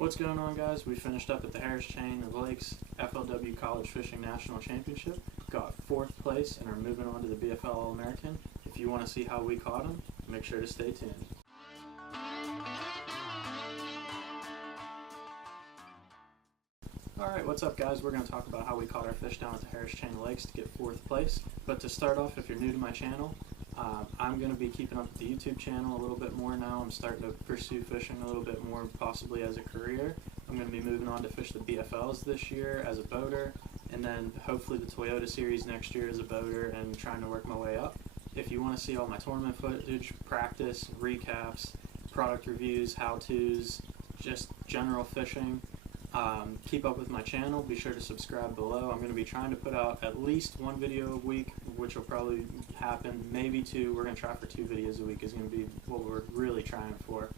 What's going on, guys? We finished up at the Harris Chain of Lakes FLW College Fishing National Championship, got 4th place, and are moving on to the BFL All-American. If you want to see how we caught them, make sure to stay tuned. Alright, what's up, guys? We're going to talk about how we caught our fish down at the Harris Chain of Lakes to get 4th place. But to start off, if you're new to my channel, I'm going to be keeping up with the YouTube channel a little bit more now. I'm starting to pursue fishing a little bit more, possibly as a career. I'm going to be moving on to fish the BFLs this year as a boater, and then hopefully the Toyota Series next year as a boater, and trying to work my way up. If you want to see all my tournament footage, practice, recaps, product reviews, how-tos, just general fishing, keep up with my channel. Be sure to subscribe below. I'm going to be trying to put out at least 1 video a week, which will probably happen, maybe 2. We're going to try for 2 videos a week is going to be what we're really trying for.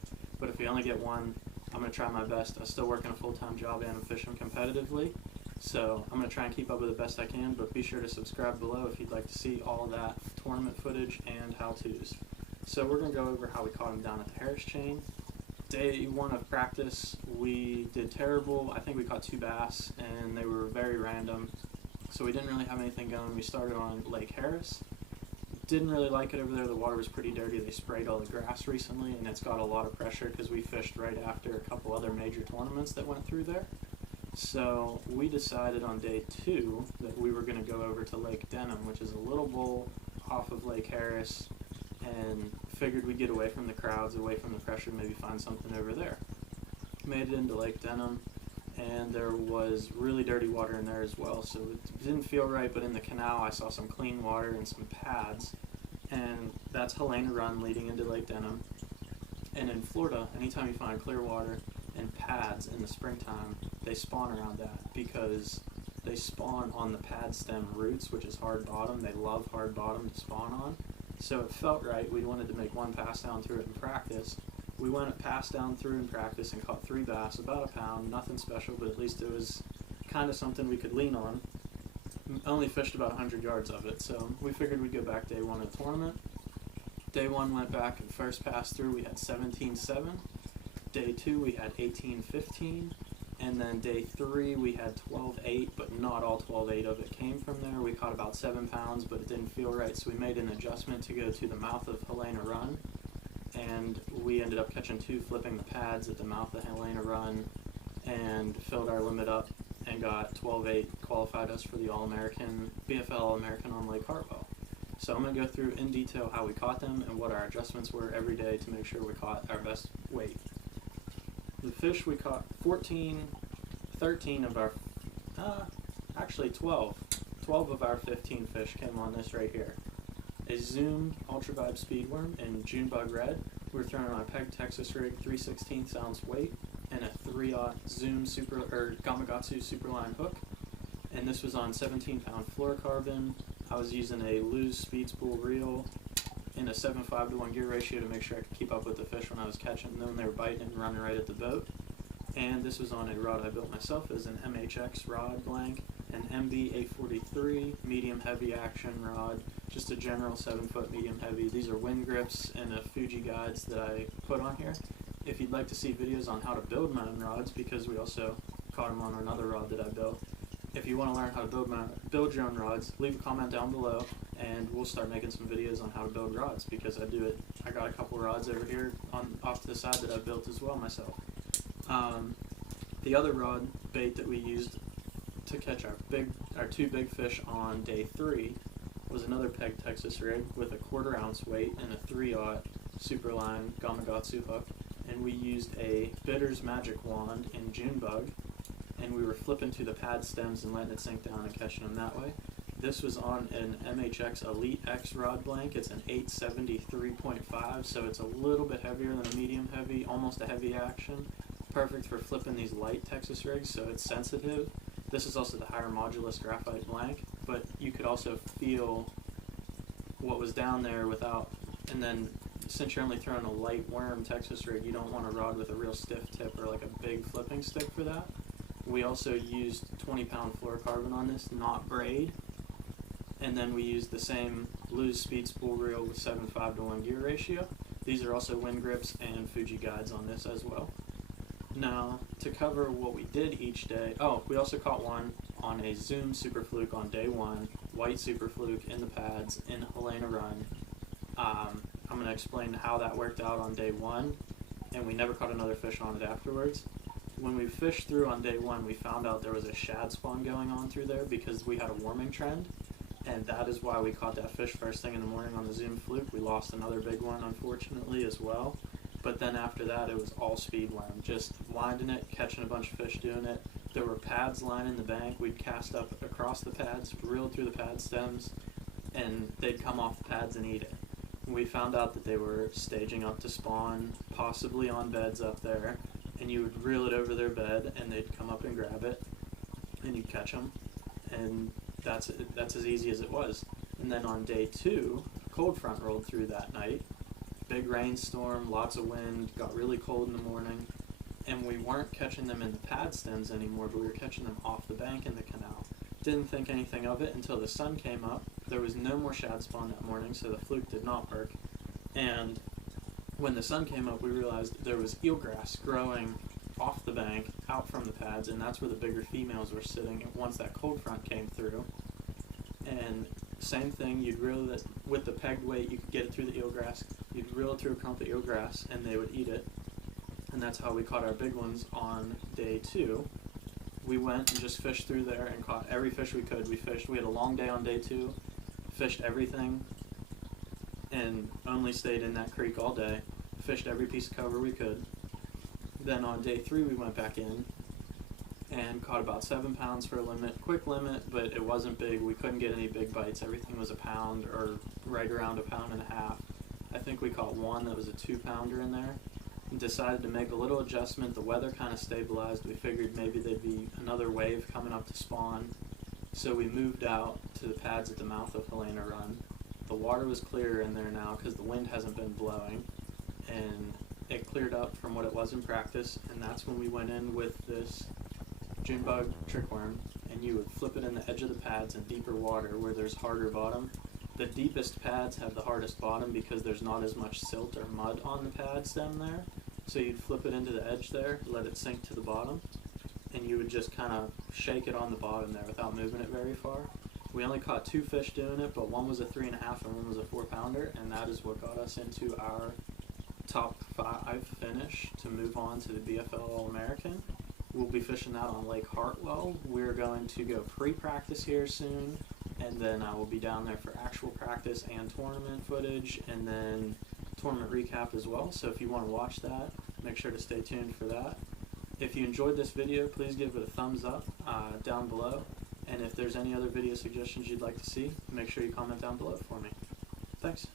But if we only get 1, I'm going to try my best. I still work in a full-time job and I'm fishing competitively, so I'm going to try and keep up with it best I can, but be sure to subscribe below if you'd like to see all that tournament footage and how-tos. So we're going to go over how we caught them down at the Harris Chain. Day 1 of practice, we did terrible. I think we caught 2 bass, and they were very random, so we didn't really have anything going. We started on Lake Harris. Didn't really like it over there. The water was pretty dirty. They sprayed all the grass recently, and it's got a lot of pressure because we fished right after a couple other major tournaments that went through there. So we decided on day 2 that we were going to go over to Lake Denham, which is a little bowl off of Lake Harris, and figured we'd get away from the crowds, away from the pressure, maybe find something over there. Made it into Lake Denham, and there was really dirty water in there as well, so it didn't feel right. But in the canal I saw some clean water and some pads, and that's Helena Run leading into Lake Denham. And in Florida, anytime you find clear water and pads in the springtime, they spawn around that because they spawn on the pad stem roots, which is hard bottom. They love hard bottom to spawn on. So it felt right. We wanted to make 1 pass down through it in practice. We went a pass down through in practice and caught 3 bass, about a pound, nothing special, but at least it was kind of something we could lean on. Only fished about 100 yards of it, so we figured we'd go back day 1 of the tournament. Day 1 went back, and first pass through we had 17.7. Day 2 we had 18.15. And then day 3 we had 12.8, but not all 12.8 of it came from there. We caught about 7 pounds, but it didn't feel right, so we made an adjustment to go to the mouth of Helena Run. And we ended up catching 2 flipping the pads at the mouth of Helena Run, and filled our limit up and got 12.8, qualified us for the All-American, BFL All-American on Lake Hartwell. So I'm going to go through in detail how we caught them and what our adjustments were every day to make sure we caught our best weight. The fish we caught, 13 of our, actually 12 of our 15 fish came on this right here. A Zoom ultravibe speedworm in June bug red. We were throwing on a peg Texas rig, 3/16 ounce weight, and a 3/0 Zoom Gamakatsu superline hook. And this was on 17-pound fluorocarbon. I was using a loose speed spool reel in a 7.5 to 1 gear ratio to make sure I could keep up with the fish when I was catching them. They were biting and running right at the boat. And this was on a rod I built myself. It was an MHX rod blank, an MB843 medium heavy action rod, just a general 7-foot medium heavy. These are wind grips and a Fuji guides that I put on here. If you'd like to see videos on how to build my own rods, because we also caught them on another rod that I built, if you want to learn how to build your own rods, leave a comment down below, and we'll start making some videos on how to build rods, because I do it. I got a couple rods over here off to the side that I built as well myself. The other rod bait that we used to catch our 2 big fish on day 3 was another peg Texas rig with a 1/4 ounce weight and a 3/0 superline Gamakatsu hook, and we used a Bitter's Magic Wand in June bug, and we were flipping to the pad stems and letting it sink down and catching them that way. This was on an MHX Elite X rod blank. It's an 873.5, so it's a little bit heavier than a medium heavy, almost a heavy action. Perfect for flipping these light Texas rigs, so it's sensitive. This is also the higher modulus graphite blank, but you could also feel what was down there without, and then since you're only throwing a light worm Texas rig, you don't want a rod with a real stiff tip or like a big flipping stick for that. We also used 20-pound fluorocarbon on this, not braid, and then we used the same loose speed spool reel with 7.5 to 1 gear ratio. These are also wind grips and Fuji guides on this as well. Now, to cover what we did each day, oh, we also caught one on a Zoom super fluke on day 1, white super fluke in the pads in Helena Run. I'm going to explain how that worked out on day 1, and we never caught another fish on it afterwards. When we fished through on day 1, we found out there was a shad spawn going on through there because we had a warming trend, and that is why we caught that fish first thing in the morning on the Zoom fluke. We lost another big one, unfortunately, as well. But then after that, it was all speed worm, just winding it, catching a bunch of fish doing it. There were pads lining the bank. We'd cast up across the pads, reeled through the pad stems, and they'd come off the pads and eat it. We found out that they were staging up to spawn, possibly on beds up there, and you would reel it over their bed, and they'd come up and grab it, and you'd catch them, and that's as easy as it was. And then on day 2, cold front rolled through that night. Big rainstorm, lots of wind, got really cold in the morning, and we weren't catching them in the pad stems anymore, but we were catching them off the bank in the canal. Didn't think anything of it until the sun came up. There was no more shad spawn that morning, so the fluke did not work. And when the sun came up, we realized there was eelgrass growing off the bank, out from the pads, and that's where the bigger females were sitting once that cold front came through. And same thing, you'd reel it with the pegged weight, you could get it through the eelgrass. You'd reel it through a clump of eelgrass, and they would eat it. And that's how we caught our big ones on day 2. We went and just fished through there and caught every fish we could. We had a long day on day 2, fished everything, and only stayed in that creek all day. Fished every piece of cover we could. Then on day 3 we went back in and caught about 7 pounds for a limit. Quick limit, but it wasn't big. We couldn't get any big bites. Everything was a pound or right around 1.5 pounds. I think we caught one that was a 2-pounder in there. Decided to make a little adjustment. The weather kind of stabilized. We figured maybe there'd be another wave coming up to spawn. So we moved out to the pads at the mouth of Helena Run. The water was clearer in there now because the wind hasn't been blowing. And it cleared up from what it was in practice. And that's when we went in with this June bug trickworm. And you would flip it in the edge of the pads in deeper water where there's harder bottom. The deepest pads have the hardest bottom because there's not as much silt or mud on the pad stem there. So you'd flip it into the edge there, let it sink to the bottom, and you would just kind of shake it on the bottom there without moving it very far. We only caught 2 fish doing it, but one was a 3.5 and one was a 4-pounder, and that is what got us into our top 5 finish to move on to the BFL All-American. We'll be fishing out on Lake Hartwell. We're going to go pre-practice here soon, and then I will be down there for actual practice and tournament footage, and then tournament recap as well. So if you want to watch that, make sure to stay tuned for that. If you enjoyed this video, please give it a thumbs up down below, and if there's any other video suggestions you'd like to see, make sure you comment down below for me. Thanks.